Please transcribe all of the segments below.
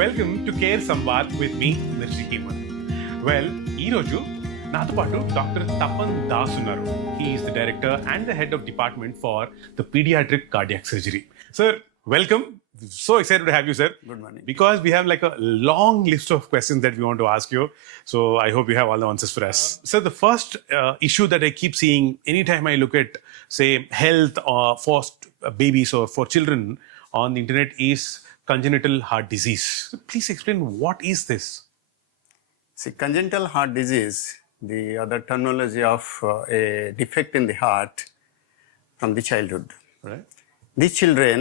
Welcome to care Samvad with me Nrishikiman. Well, ఈరోజు నాతో పాటు డాక్టర్ తపన్ దాస్ ఉన్నారు. He is the director and the head of department for the paediatric cardiac surgery. Sir, welcome. So excited to have you, sir. Good morning. Because we have like a long list of questions that we want to ask you. So I hope you have all the answers for us. So the first issue that I keep seeing anytime I look at, say, health or for babies or for children on the internet is congenital heart disease. So please explain, what is this? See, congenital heart disease, the other terminology of a defect in the heart from the childhood. Right. These children,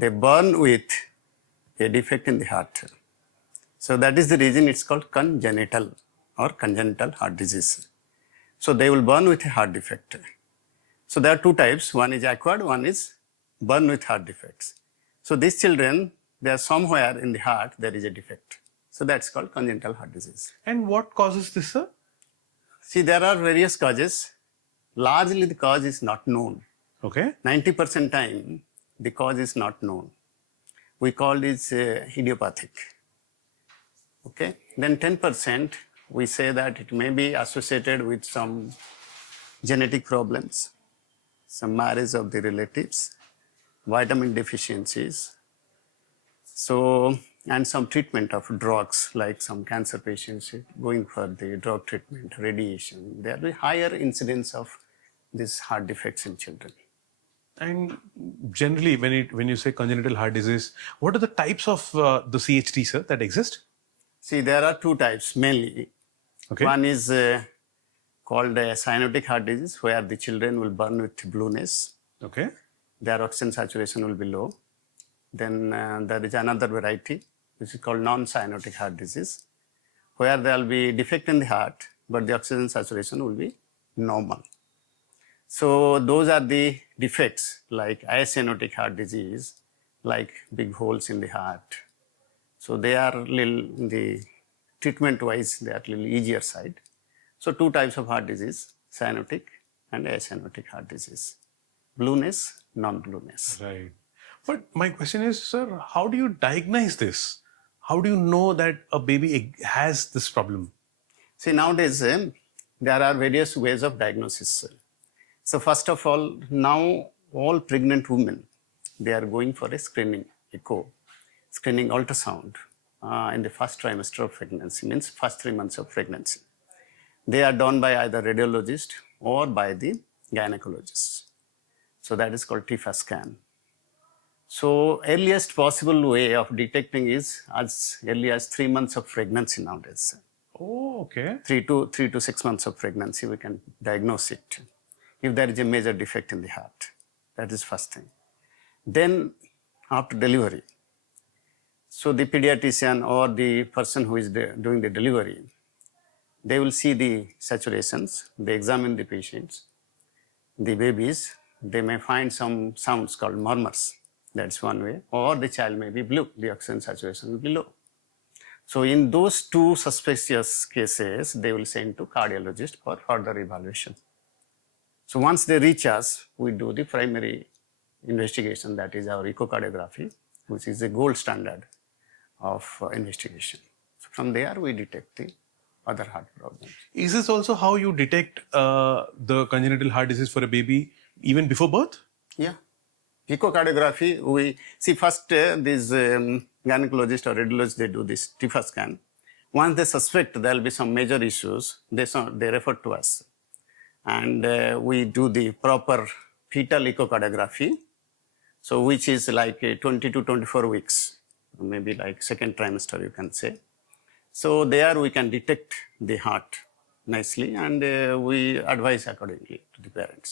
they born with a defect in the heart. So that is the reason it's called congenital or congenital heart disease. So they will born with a heart defect. So there are two types. One is acquired, one is born with heart defects. So these children, they are somewhere in the heart, there is a defect. So that's called congenital heart disease. And what causes this, sir? See, there are various causes. Largely the cause is not known. Okay. 90% time, the cause is not known. We call this idiopathic. Okay. Then 10%, we say that it may be associated with some genetic problems, some marriage of the relatives, vitamin deficiencies. So, and some treatment of drugs, like some cancer patients going for the drug treatment, radiation. There will be higher incidence of these heart defects in children. And generally, when you say congenital heart disease, what are the types of the CHD, sir, that exist? See, there are two types mainly. Okay. One is called cyanotic heart disease, where the children will burn with blueness. Okay. Their oxygen saturation will be low. Then there is another variety, which is called non-cyanotic heart disease, where there will be defect in the heart, but the oxygen saturation will be normal. So those are the defects, like cyanotic heart disease, like big holes in the heart. So they are little, the treatment-wise, they are little easier side. So two types of heart disease, cyanotic and cyanotic heart disease. Blueness, non-blueness. Right. But my question is, sir, how do you diagnose this? How do you know that a baby has this problem? See, nowadays, there are various ways of diagnosis. So first of all, now all pregnant women, they are going for a screening echo, screening ultrasound in the first trimester of pregnancy, means first 3 months of pregnancy. They are done by either radiologist or by the gynecologist. So that is called TIFA scan. So earliest possible way of detecting is as early as 3 months of pregnancy nowadays. Oh, okay. 3 to 6 months of pregnancy, we can diagnose it if there is a major defect in the heart. That is first thing. Then after delivery, so the pediatrician or the person who is doing the delivery, they will see the saturations, they examine the patients, the babies, they may find some sounds called murmurs. That's one way. Or the child may be blue, the oxygen saturation will be low. So in those two suspicious cases, they will send to cardiologist for further evaluation. So once they reach us, we do the primary investigation, that is our echocardiography, which is the gold standard of investigation. So from there, we detect the other heart problems. Is this also how you detect the congenital heart disease for a baby even before birth? Yeah. Echocardiography, we see first these gynecologists or radiologists, they do this TIFA scan. Once they suspect there will be some major issues, they refer to us. And we do the proper fetal echocardiography, so which is like 20 to 24 weeks, maybe like second trimester you can say. So there we can detect the heart nicely, and we advise accordingly to the parents.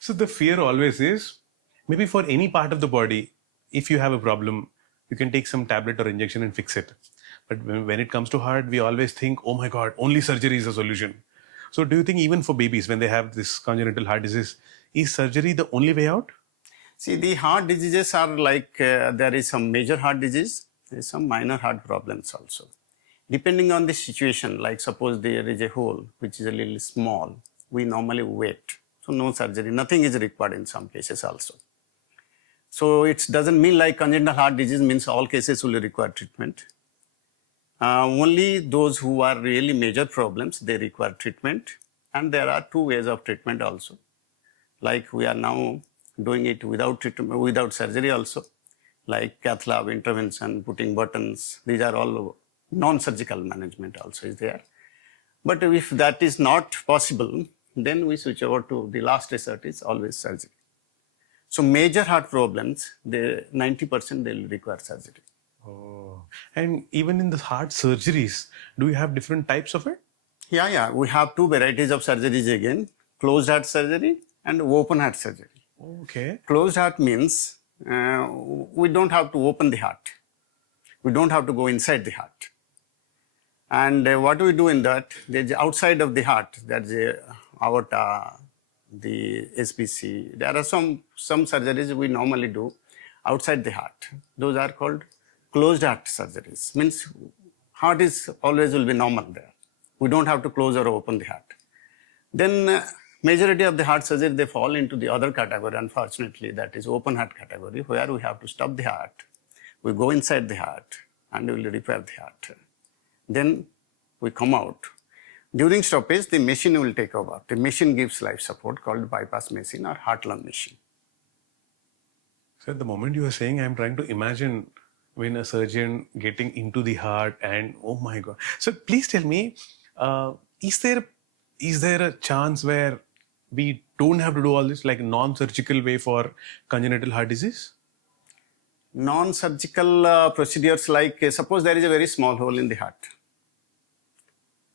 So the fear always is, maybe for any part of the body, if you have a problem, you can take some tablet or injection and fix it. But when it comes to heart, we always think, oh my God, only surgery is a solution. So do you think even for babies, when they have this congenital heart disease, is surgery the only way out? See, the heart diseases are like, there is some major heart disease, there is some minor heart problems also. Depending on the situation, like suppose there is a hole which is a little small, we normally wait. So no surgery, nothing is required in some cases also. So it doesn't mean like congenital heart disease means all cases will require treatment. Only those who are really major problems, they require treatment. And there are two ways of treatment also. Like we are now doing it without treatment, without surgery also, like cath lab intervention, putting buttons. These are all non-surgical management also is there. But if that is not possible, then we switch over to the last resort is always surgery. So major heart problems, 90% they will require surgery. Oh. And even in the heart surgeries, do you have different types of it? Yeah. We have two varieties of surgeries again, closed heart surgery and open heart surgery. Okay. Closed heart means we don't have to open the heart. We don't have to go inside the heart. And what we do in that, there's outside of the heart, there's a aorta, the SBC. There are some surgeries we normally do outside the heart. Those are called closed heart surgeries. Means heart is always will be normal there. We don't have to close or open the heart. Then majority of the heart surgery, they fall into the other category, unfortunately, that is open heart category, where we have to stop the heart. We go inside the heart and we will repair the heart. Then we come out. During stoppage, the machine will take over. The machine gives life support called bypass machine or heart-lung machine. So at the moment you are saying, I'm trying to imagine when a surgeon getting into the heart and oh my God. So please tell me, is there a chance where we don't have to do all this like non-surgical way for congenital heart disease? Non-surgical procedures like suppose there is a very small hole in the heart.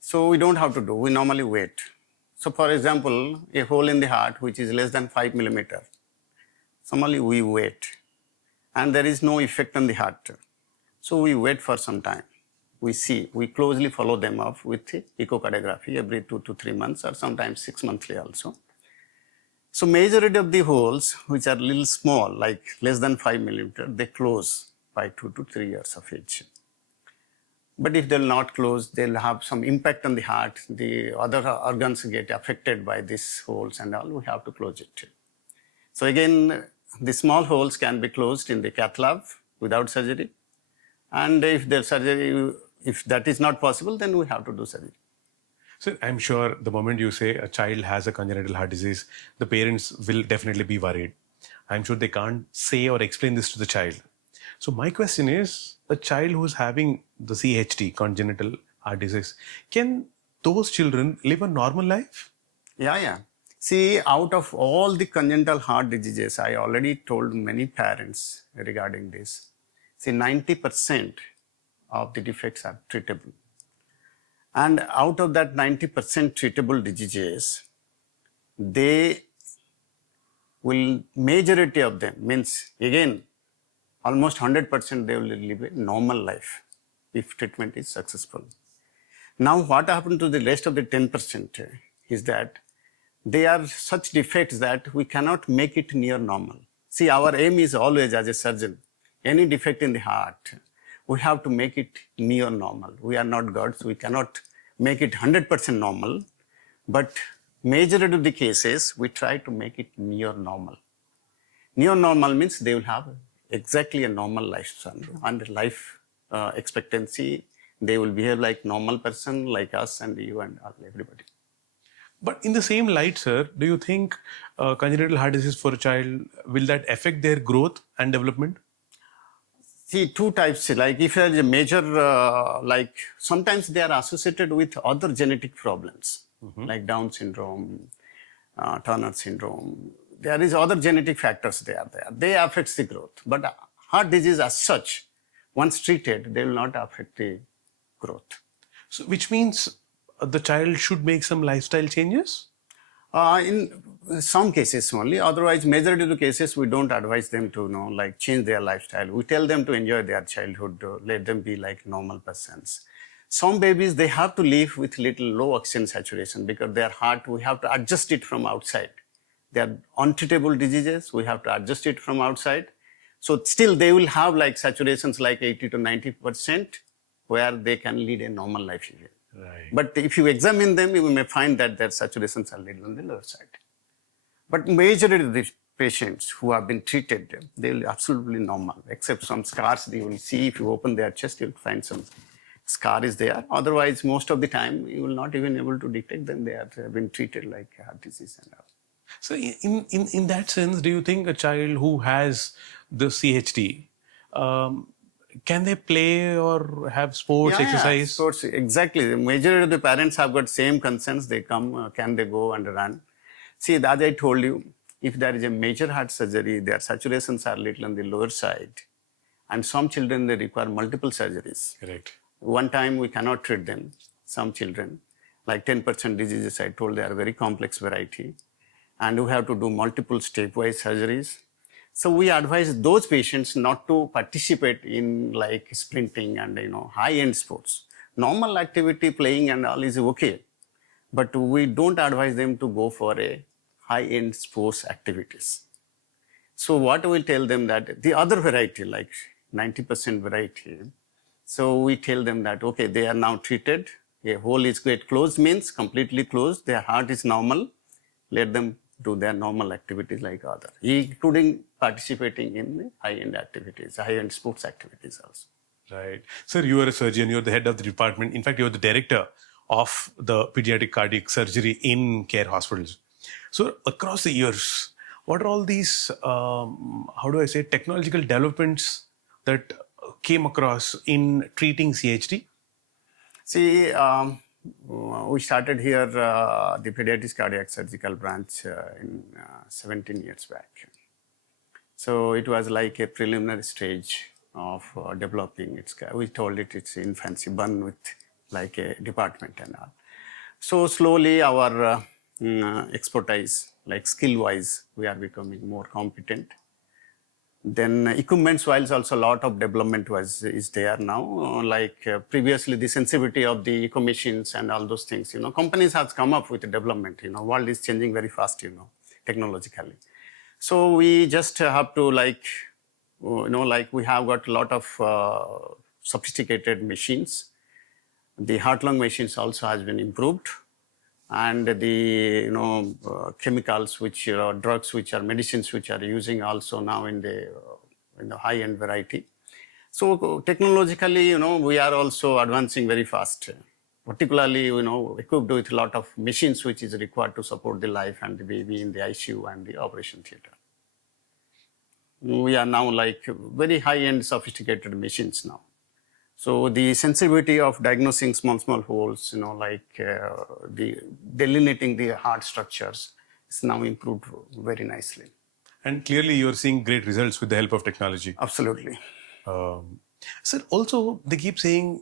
So we don't have to do, we normally wait. So for example, a hole in the heart which is less than 5 millimeter, normally we wait and there is no effect on the heart. So we wait for some time. We see, we closely follow them up with echocardiography every 2 to 3 months or sometimes 6 monthly also. So majority of the holes which are little small, like less than 5 millimeter, they close by 2 to 3 years of age. But if they'll not close, they'll have some impact on the heart. The other organs get affected by these holes and all, we have to close it. So again, the small holes can be closed in the cath lab without surgery. And if the surgery, if that is not possible, then we have to do surgery. So I'm sure the moment you say a child has a congenital heart disease, the parents will definitely be worried. I'm sure they can't say or explain this to the child. So my question is, a child who's having the CHD, congenital heart disease, can those children live a normal life? Yeah. See, out of all the congenital heart diseases, I already told many parents regarding this. See, 90% of the defects are treatable. And out of that 90% treatable diseases, majority of them, means again, almost 100% they will live a normal life if treatment is successful. Now what happened to the rest of the 10% is that they are such defects that we cannot make it near normal. See, our aim is always as a surgeon, any defect in the heart, we have to make it near normal. We are not gods, we cannot make it 100% normal, but majority of the cases, we try to make it near normal. Near normal means they will have exactly a normal lifespan and life expectancy. They will behave like normal person, like us and you and everybody. But in the same light, sir, do you think congenital heart disease for a child, will that affect their growth and development? See, two types, like if there is a major, like sometimes they are associated with other genetic problems, like Down syndrome, Turner syndrome. There is other genetic factors there. They affect the growth. But heart disease as such, once treated, they will not affect the growth. So, which means the child should make some lifestyle changes? In some cases only. Otherwise, majority of the cases, we don't advise them to like change their lifestyle. We tell them to enjoy their childhood, let them be like normal persons. Some babies, they have to live with little low oxygen saturation because their heart, we have to adjust it from outside. They are untreatable diseases, we have to adjust it from outside. So still they will have like saturations like 80 to 90% where they can lead a normal life even. Right. But if you examine them, you may find that their saturations are little on the lower side. But majority of the patients who have been treated, they will absolutely normal, except some scars. You will see if you open their chest, you will find some scar is there. Otherwise, most of the time, you will not even able to detect them. They have been treated like heart disease and all. So in that sense, do you think a child who has the CHD, can they play or have sports, exercise? Sports, exactly. The majority of the parents have got same concerns. They come, can they go and run? See, as I told you, if there is a major heart surgery, their saturations are little on the lower side. And some children, they require multiple surgeries. Correct. One time we cannot treat them. Some children, like 10% diseases, I told they are very complex variety. And we have to do multiple stepwise surgeries. So we advise those patients not to participate in like sprinting and high-end sports. Normal activity, playing and all is okay. But we don't advise them to go for a high-end sports activities. So what we tell them that the other variety, like 90% variety, so we tell them that, okay, they are now treated. A hole is get closed means completely closed. Their heart is normal. Let them do their normal activities like other, including participating in high-end activities, high-end sports activities also. Right. Sir, you are a surgeon. You're the head of the department. In fact, you're the director of the Pediatric Cardiac Surgery in CARE hospitals. So across the years, what are all these, how do I say, technological developments that came across in treating CHD? See, we started here the Pediatric Cardiac Surgical branch in 17 years back. So it was like a preliminary stage of developing its, we told it it's infancy, born with like a department and all. So slowly our expertise, like skill-wise, we are becoming more competent. Then equipment-wise also a lot of development is there now. Previously the sensitivity of the echo machines and all those things, companies have come up with the development, world is changing very fast, technologically. So we just have to we have got a lot of sophisticated machines. The heart-lung machines also has been improved. And the chemicals, which drugs, which are medicines, which are using also now in the high-end variety. So technologically, we are also advancing very fast. Particularly, equipped with a lot of machines, which is required to support the life and the baby in the ICU and the operation theater. We are now like very high-end, sophisticated machines now. So the sensitivity of diagnosing small holes, the delineating the heart structures is now improved very nicely. And clearly you're seeing great results with the help of technology. Absolutely. Sir, also they keep saying,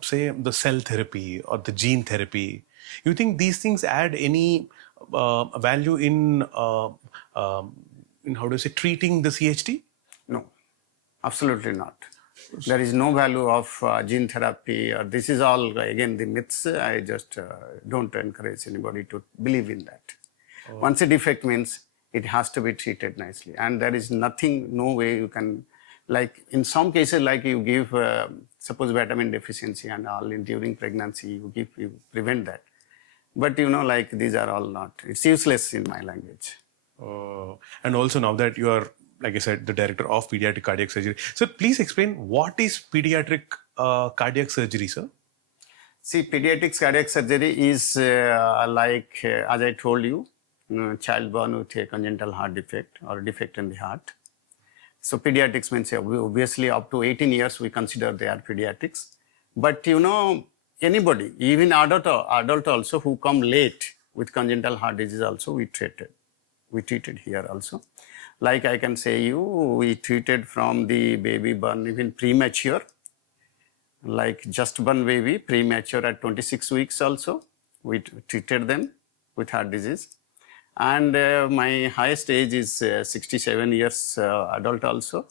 say the cell therapy or the gene therapy. You think these things add any value in how do I say, treating the CHD? No, absolutely not. There is no value of gene therapy. This is all, again, the myths. I just don't encourage anybody to believe in that. Oh. Once a defect means it has to be treated nicely. And there is nothing, no way you can, like in some cases, like you give, suppose vitamin deficiency and all during pregnancy, you prevent that. But these are all not, it's useless in my language. And also now that you are, like I said, the director of Pediatric Cardiac Surgery. So please explain, what is Pediatric Cardiac Surgery, sir? See, Pediatric Cardiac Surgery is as I told you, child born with a congenital heart defect or defect in the heart. So pediatrics means obviously up to 18 years we consider they are pediatrics. But anybody, even adult also who come late with congenital heart disease also we treated here also. Like I can say we treated from the baby born even premature, like just born baby, premature at 26 weeks also. We treated them with heart disease. And my highest age is 67 years adult also.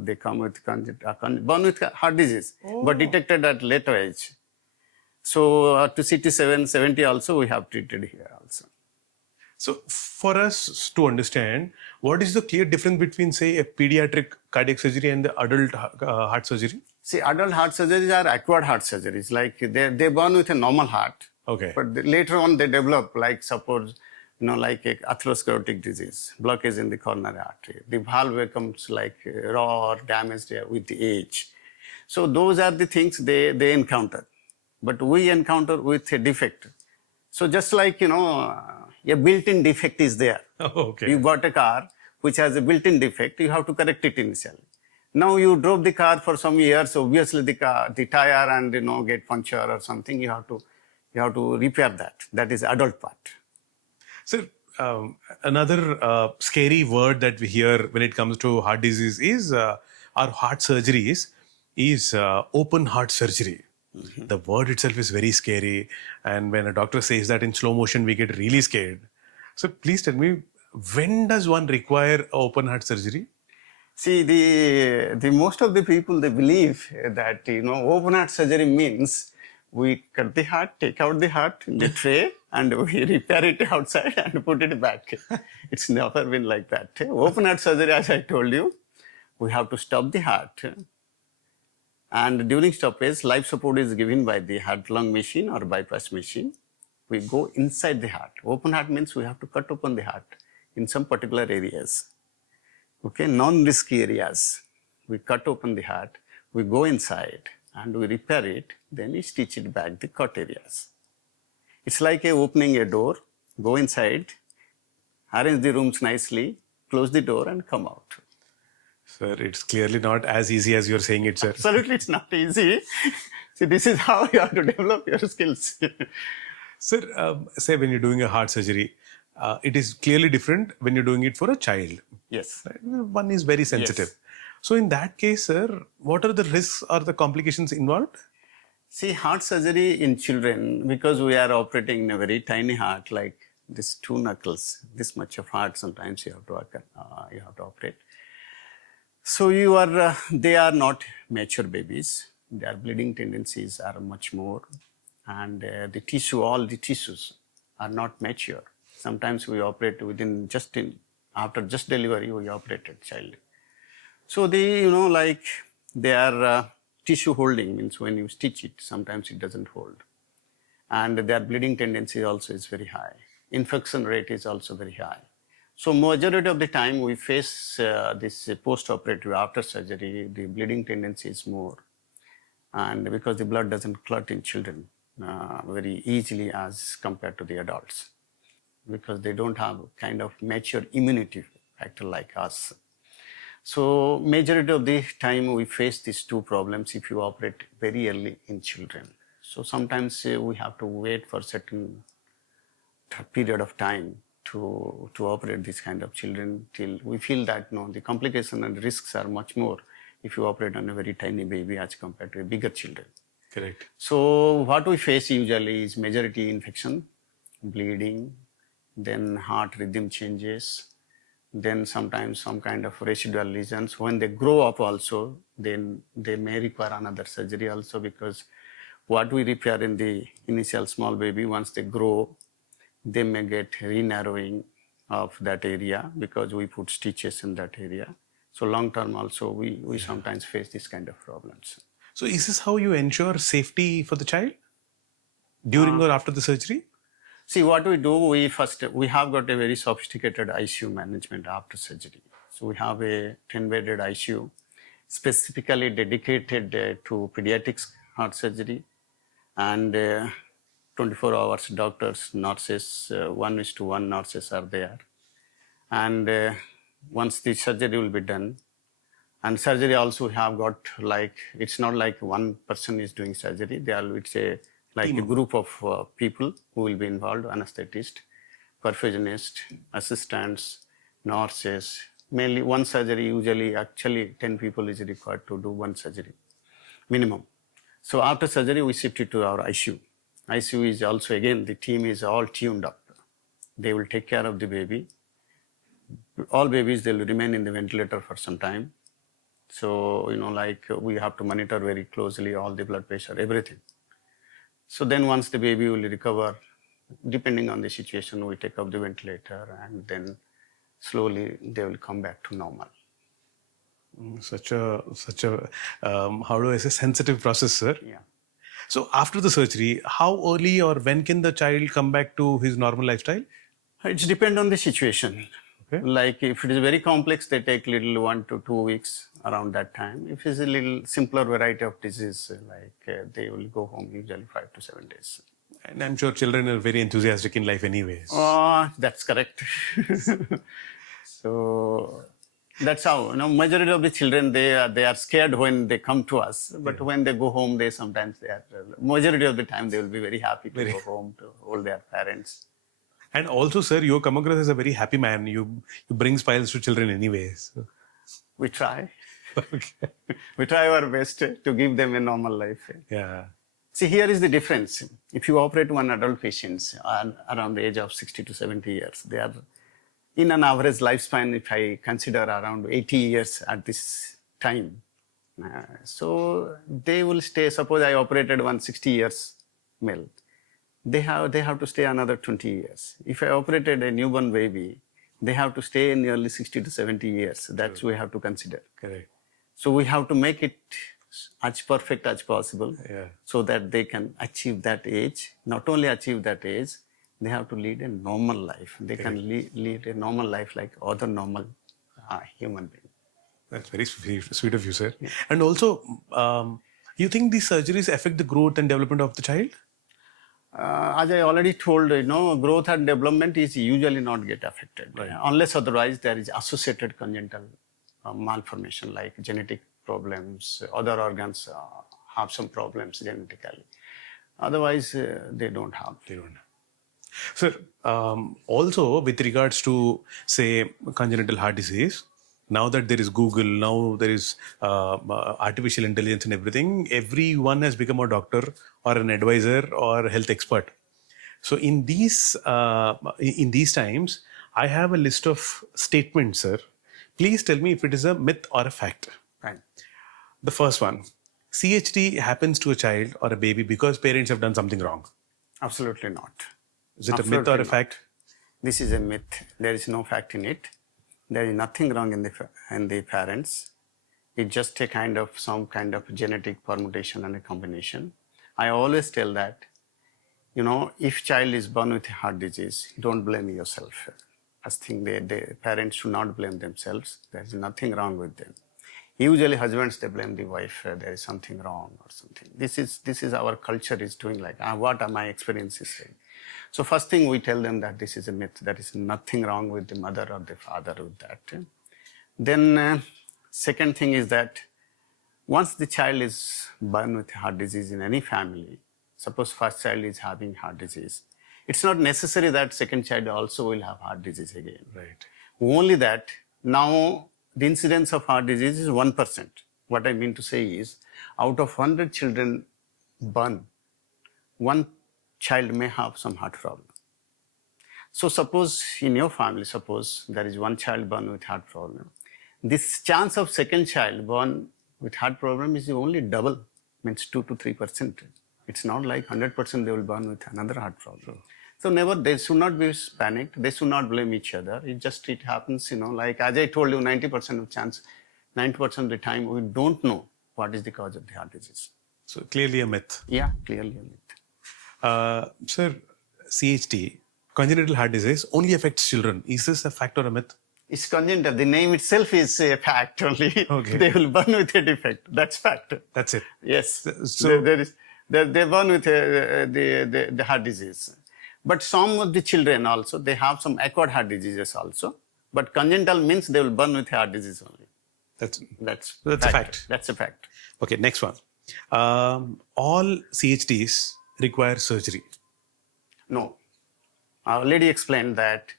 They come with born with heart disease, but detected at later age. So to 67, 70 also we have treated here also. So for us to understand, what is the clear difference between, say, a pediatric cardiac surgery and the adult heart surgery? See, adult heart surgeries are acquired heart surgeries. Like they're born with a normal heart. Okay. But later on they develop, like suppose like a atherosclerotic disease, blockage in the coronary artery. The valve becomes like raw or damaged with the age. So those are the things they encounter. But we encounter with a defect. So just like, a built-in defect is there. Oh, okay. You got a car which has a built-in defect, you have to correct it initially. Now you drove the car for some years, obviously the tire and get puncture or something, you have to repair that. That is adult part. Sir, another scary word that we hear when it comes to heart disease is our heart surgeries is open heart surgery. The word itself is very scary, and when a doctor says that in slow motion, we get really scared. So please tell me, when does one require open heart surgery? See, the most of the people, they believe that, open heart surgery means we cut the heart, take out the heart in the tray, and we repair it outside and put it back. It's never been like that. Open heart surgery, as I told you, we have to stop the heart. And during stoppage, life support is given by the heart-lung machine or bypass machine. We go inside the heart. Open heart means we have to cut open the heart in some particular areas. Okay, non-risky areas. We cut open the heart, we go inside and we repair it, then we stitch it back the cut areas. It's like opening a door, go inside, arrange the rooms nicely, close the door and come out. Sir, it's clearly not as easy as you're saying it, sir. Absolutely, it's not easy. See, this is how you have to develop your skills. Sir, say when you're doing a heart surgery, it is clearly different when you're doing it for a child. Yes. Right? One is very sensitive. Yes. So in that case, sir, what are the risks or the complications involved? See, heart surgery in children, because we are operating in a very tiny heart, like this 2 knuckles, this much of heart sometimes you have to operate. So they are not mature babies. Their bleeding tendencies are much more, and all the tissues are not mature. Sometimes we operate after just delivery, we operated child. So they are tissue holding, means when you stitch it, sometimes it doesn't hold. And their bleeding tendency also is very high. Infection rate is also very high. So majority of the time we face this post-operative after surgery, the bleeding tendency is more. And because the blood doesn't clot in children very easily as compared to the adults, because they don't have kind of mature immunity factor like us. So majority of the time we face these 2 problems if you operate very early in children. So sometimes we have to wait for a certain period of time to operate this kind of children till we feel that the complication and risks are much more if you operate on a very tiny baby as compared to a bigger children. Correct. So what we face usually is majority infection, bleeding, then heart rhythm changes, then sometimes some kind of residual lesions. When they grow up also, then they may require another surgery also, because what we repair in the initial small baby, once they grow, they may get re-narrowing of that area because we put stitches in that area. So long term also, we sometimes face this kind of problems. So is this how you ensure safety for the child during or after the surgery? See, what we do, we have got a very sophisticated ICU management after surgery. So we have a 10-bedded ICU specifically dedicated to pediatric heart surgery, and 24 hours doctors, nurses, 1:1 nurses are there. And once the surgery will be done, and surgery also have got it's not like one person is doing surgery, it's a group of people who will be involved, anesthetist, perfusionist, assistants, nurses. Mainly one surgery, usually actually 10 people is required to do one surgery, minimum. So after surgery, we shift it to our ICU. ICU is also, again, the team is all tuned up. They will take care of the baby. All babies, they will remain in the ventilator for some time. So, we have to monitor very closely all the blood pressure, everything. So then once the baby will recover, depending on the situation, we take up the ventilator and then slowly they will come back to normal. Such a how do I say, sensitive process, sir. Yeah. So after the surgery, how early or when can the child come back to his normal lifestyle? It depends on the situation. Okay. Like if it is very complex, they take little 1 to 2 weeks around that time. If it's a little simpler variety of disease, they will go home usually 5 to 7 days. And I'm sure children are very enthusiastic in life anyways. That's correct. So that's how, majority of the children, they are scared when they come to us. But when they go home, majority of the time, they will be very happy to go home to hold their parents. And also, sir, you come across as a very happy man. You bring smiles to children anyways. We try. Okay. We try our best to give them a normal life. Yeah. See, here is the difference. If you operate one adult patients around the age of 60 to 70 years, they are in an average lifespan, if I consider around 80 years at this time. So they will stay, suppose I operated 160 years male, they have to stay another 20 years. If I operated a newborn baby, they have to stay nearly 60 to 70 years. That's we have to consider. Correct. So we have to make it as perfect as possible, so that they can achieve that age. Not only achieve that age, they have to lead a normal life. They can lead a normal life like other normal human beings. That's very sweet of you, sir. Yeah. And also, you think these surgeries affect the growth and development of the child? As I already told, growth and development is usually not get affected. Right. Unless otherwise there is associated congenital malformation like genetic problems, other organs have some problems genetically. Otherwise, they don't have. Sir, also with regards to, say, congenital heart disease, now that there is Google, now there is artificial intelligence and everything, everyone has become a doctor or an advisor or a health expert. So in these times, I have a list of statements, sir. Please tell me if it is a myth or a fact. Right. The first one, CHD happens to a child or a baby because parents have done something wrong. Absolutely not. Is it a myth or a fact? This is a myth. There is no fact in it. There is nothing wrong in the parents. It's just some kind of genetic permutation and a combination. I always tell that, if child is born with heart disease, don't blame yourself. I think the parents should not blame themselves. There is nothing wrong with them. Usually husbands, they blame the wife. There is something wrong or something. This is our culture is doing like, what are my experiences saying? So first thing we tell them that this is a myth. There is nothing wrong with the mother or the father with that. Then second thing is that once the child is born with heart disease in any family, suppose first child is having heart disease, it's not necessary that second child also will have heart disease again. Right. Only that now the incidence of heart disease is 1%. What I mean to say is, out of 100 children born, one child may have some heart problem. So suppose in your family, suppose there is one child born with heart problem. This chance of second child born with heart problem is only double, means 2 to 3%. It's not like 100% they will born with another heart problem. So they should not be panicked. They should not blame each other. It happens, like as I told you, 90% of chance, 90% of the time we don't know what is the cause of the heart disease. So clearly a myth. Yeah, clearly a myth. Sir, CHD, congenital heart disease, only affects children. Is this a fact or a myth? It's congenital. The name itself is a fact only. Okay. They will born with a defect. That's fact. That's it. Yes. So they born with the heart disease. But some of the children also, they have some acquired heart diseases also. But congenital means they will born with heart disease only. That's a fact. That's a fact. Okay, next one. All CHDs require surgery. No. I already explained that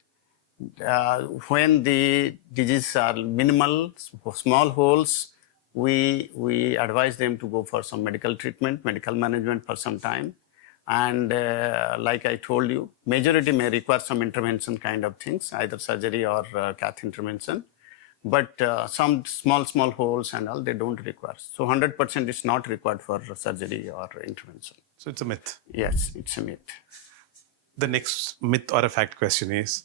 when the diseases are minimal, small holes, we advise them to go for some medical treatment, medical management for some time. And like I told you, majority may require some intervention kind of things, either surgery or cath intervention. But some small holes and all, they don't require. So 100% is not required for surgery or intervention. So it's a myth. Yes, it's a myth. The next myth or a fact question is,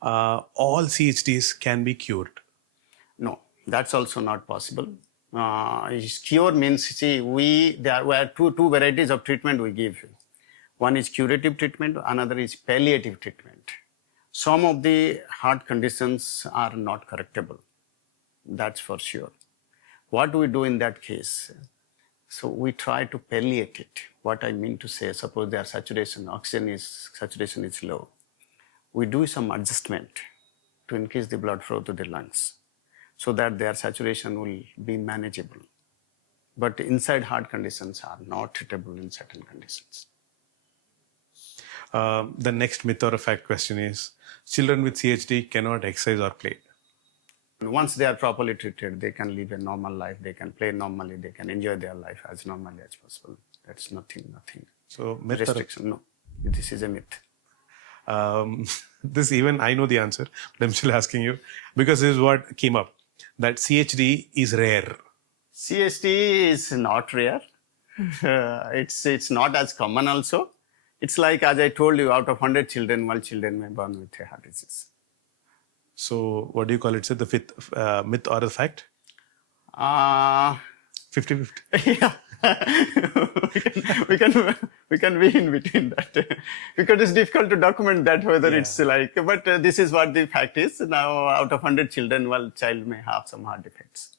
all CHDs can be cured. No, that's also not possible. Cure means, there were two varieties of treatment we give. One is curative treatment, another is palliative treatment. Some of the heart conditions are not correctable. That's for sure. What do we do in that case? So we try to palliate it. What I mean to say, suppose their saturation is low. We do some adjustment to increase the blood flow to the lungs so that their saturation will be manageable. But inside heart conditions are not treatable in certain conditions. The next myth or a fact question is, children with CHD cannot exercise or play. Once they are properly treated, they can live a normal life, they can play normally, they can enjoy their life as normally as possible. That's nothing. So myth or Restriction, no. This is a myth. this even I know the answer, but I'm still asking you because this is what came up, that CHD is rare. CHD is not rare. It's not as common also. It's like, as I told you, out of 100 children, 1 children may born with a heart disease. So what do you call it, sir? The fifth myth or the fact? 50-50. Yeah. we can be in between that because it's difficult to document that whether it's like, but this is what the fact is. Now, out of 100 children, 1 child may have some heart defects.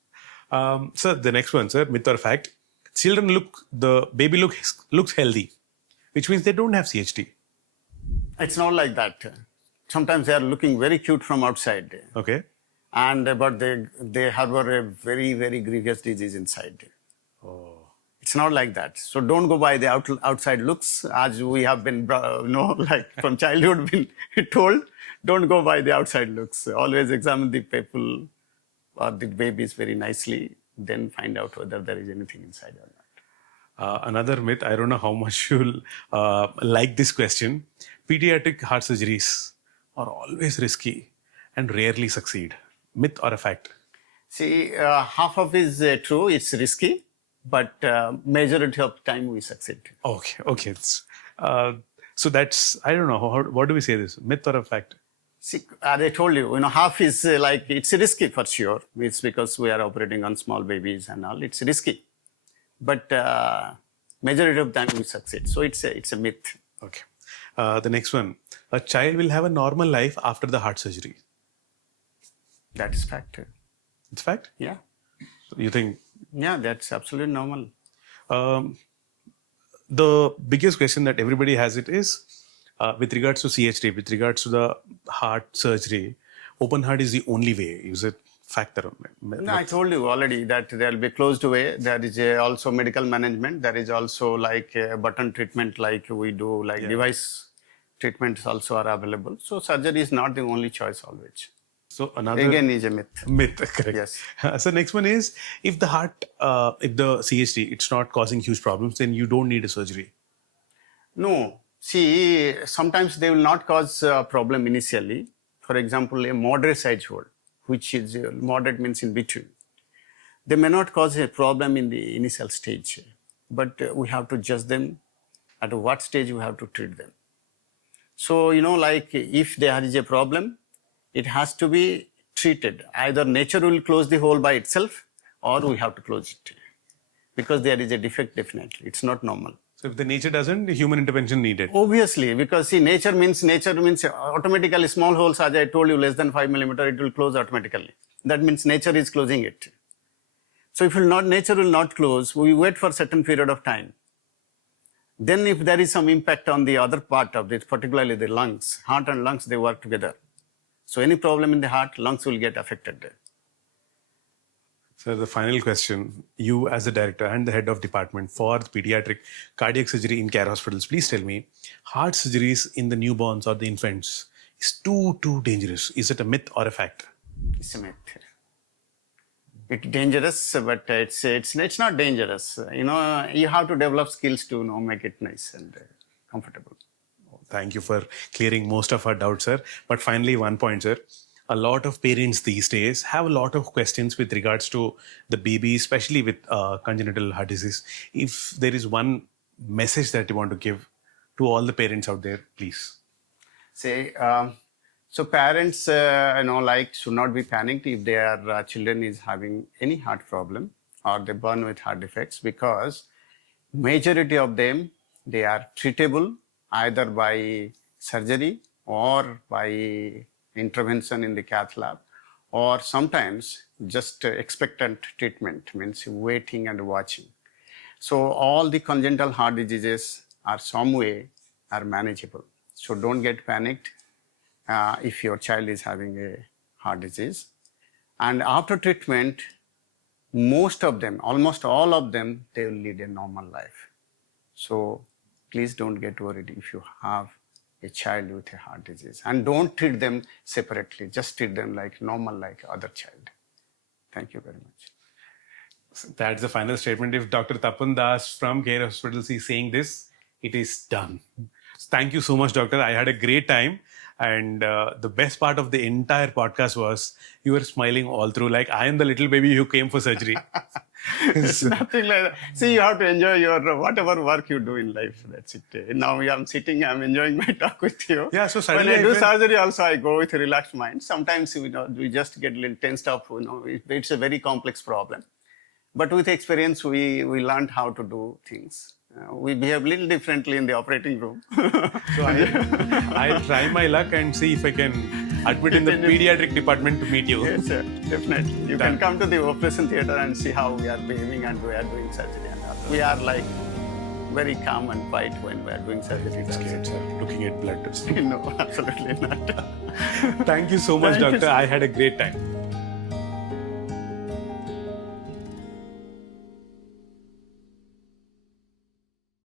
Sir, the next one, sir, myth or fact? The baby looks healthy, which means they don't have CHD. It's not like that. Sometimes they are looking very cute from outside. Okay. But they harbor a very, very grievous disease inside. Oh. It's not like that. So don't go by the outside looks, as we have been, like from childhood been told. Don't go by the outside looks. Always examine the people or the babies very nicely, then find out whether there is anything inside or not. Another myth, I don't know how much you'll like this question. Pediatric heart surgeries are always risky and rarely succeed. Myth or a fact? See, half of it is true, it's risky, but majority of time we succeed. Okay. So that's, I don't know, what do we say this? Myth or a fact? See, as I told you, half is like, it's risky for sure. It's because we are operating on small babies and all, it's risky. But majority of time we succeed. So it's a myth. Okay. The next one, a child will have a normal life after the heart surgery. That is fact. It's fact? Yeah. So you think? Yeah, that's absolutely normal. The biggest question that everybody has it is, with regards to CHD, with regards to the heart surgery, open heart is the only way. Is it fact or myth? No, I told you already that there will be closed way. There is also medical management. There is also like a button treatment like we do, like device treatments also are available. So surgery is not the only choice always. So another again is a myth. Myth, correct. Yes. So next one is, if the CHD, it's not causing huge problems, then you don't need a surgery. No. See, sometimes they will not cause a problem initially. For example, a moderate size hole, which is moderate means in between. They may not cause a problem in the initial stage, but we have to judge them at what stage we have to treat them. So, like if there is a problem, it has to be treated. Either nature will close the hole by itself or we have to close it because there is a defect definitely. It's not normal. So if the nature doesn't, human intervention needed. Obviously, because see, nature means automatically small holes, as I told you, less than 5 millimeter, it will close automatically. That means nature is closing it. So if nature will not close, we wait for a certain period of time. Then if there is some impact on the other part of it, particularly the lungs, heart and lungs, they work together. So any problem in the heart, lungs will get affected. So the final question, you as the director and the head of department for the pediatric cardiac surgery in CARE hospitals, please tell me, heart surgeries in the newborns or the infants is too dangerous. Is it a myth or a fact? It's a myth. It's dangerous, but it's not dangerous. You have to develop skills to make it nice and comfortable. Thank you for clearing most of our doubts, sir. But finally, one point, sir. A lot of parents these days have a lot of questions with regards to the baby, especially with congenital heart disease. If there is one message that you want to give to all the parents out there, please. So parents, should not be panicked if their children is having any heart problem or they born with heart defects, because majority of them, they are treatable either by surgery or by intervention in the cath lab, or sometimes just expectant treatment, means waiting and watching. So all the congenital heart diseases are some way are manageable. So don't get panicked if your child is having a heart disease. And after treatment, most of them, almost all of them, they will lead a normal life. So please don't get worried if you have a child with a heart disease, and don't treat them separately. Just treat them like normal, like other child. Thank you very much. That's the final statement. If Dr. Tapan Das from CARE Hospitals is saying this, it is done. Thank you so much, doctor. I had a great time. And the best part of the entire podcast was you were smiling all through, like I am the little baby who came for surgery. It's nothing like that. See, you have to enjoy your whatever work you do in life. That's it. Now I'm sitting, I'm enjoying my talk with you. Yeah, so when suddenly I do surgery also, I go with a relaxed mind. Sometimes we just get a little tensed up. It's a very complex problem. But with experience, we learned how to do things. We behave a little differently in the operating room. So I'll try my luck and see if I can admit in the pediatric department to meet you. Yes, sir, definitely. You can come to the operation theater and see how we are behaving and we are doing surgery. And all. We are like very calm and quiet when we are doing surgery. Scared, sir. Looking at blood. No, absolutely not. Thank you so much, Thank you, doctor. sir. I had a great time.